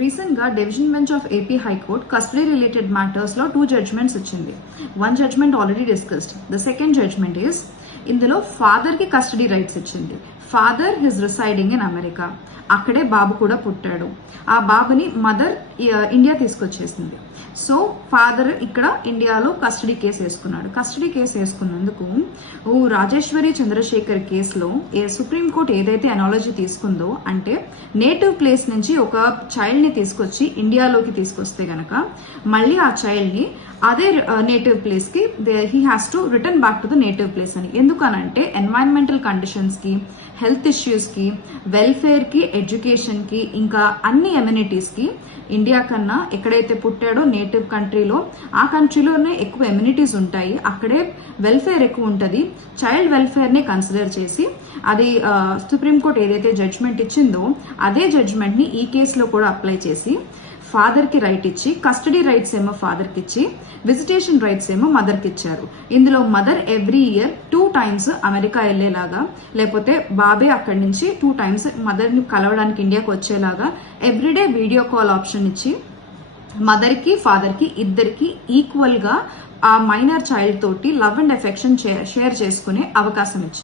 Recent గా division bench of AP high court custody related matters లో 2 judgments ఇచ్చింది. 1 judgment already discussed. The second judgment is ఇందులో father కి custody rights ఇచ్చింది. Father his residing in America. అక్కడే బాబు కూడా పుట్టాడు. ఆ బాబుని మదర్ ఇండియా తీసుకొచ్చేసింది. సో ఫాదర్ ఇక్కడ ఇండియాలో కస్టడీ కేసు వేసుకున్నాడు. కస్టడీ కేసు వేసుకున్నందుకు రాజేశ్వరి చంద్రశేఖర్ కేసులో సుప్రీంకోర్టు ఏదైతే అనాలజీ తీసుకుందో, అంటే నేటివ్ ప్లేస్ నుంచి ఒక చైల్డ్ ని తీసుకొచ్చి ఇండియాలోకి తీసుకొస్తే గనక మళ్ళీ ఆ చైల్డ్ ని అదే నేటివ్ ప్లేస్ కి he has to return back to the native place అని. ఎందుకనంటే ఎన్వైరన్మెంటల్ కండిషన్స్ కి, హెల్త్ ఇష్యూస్ కి, వెల్ఫేర్ కి, ఎడ్యుకేషన్ కి, ఇంకా అన్ని ఎమ్యూనిటీస్ కి ఇండియా కన్నా ఎక్కడైతే పుట్టాడో నేటివ్ కంట్రీలో ఆ కంట్రీలోనే ఎక్కువ ఎమ్యూనిటీస్ ఉంటాయి. అక్కడే వెల్ఫేర్ ఎక్కువ ఉంటుంది. చైల్డ్ వెల్ఫేర్ ని కన్సిడర్ చేసి అది సుప్రీంకోర్టు ఏదైతే జడ్జ్మెంట్ ఇచ్చిందో అదే జడ్జ్మెంట్ ని ఈ కేసులో కూడా అప్లై చేసి ఫాదర్ కి రైట్ ఇచ్చి, కస్టడీ రైట్స్ ఏమో ఫాదర్ కి ఇచ్చి, విజిటేషన్ రైట్స్ ఏమో మదర్ కి ఇచ్చారు. ఇందులో mother every year 2 times America వెళ్లేలాగా, లేకపోతే బాబే అక్కడి నుంచి 2 times మదర్ ని కలవడానికి ఇండియాకి వచ్చేలాగా ఎవ్రీడే వీడియో కాల్ ఆప్షన్ ఇచ్చి మదర్ కి ఫాదర్ కి ఇద్దరికి ఈక్వల్ గా ఆ మైనర్ చైల్డ్ తోటి లవ్ అండ్ ఎఫెక్షన్ షేర్ చేసుకునే అవకాశం ఇచ్చింది.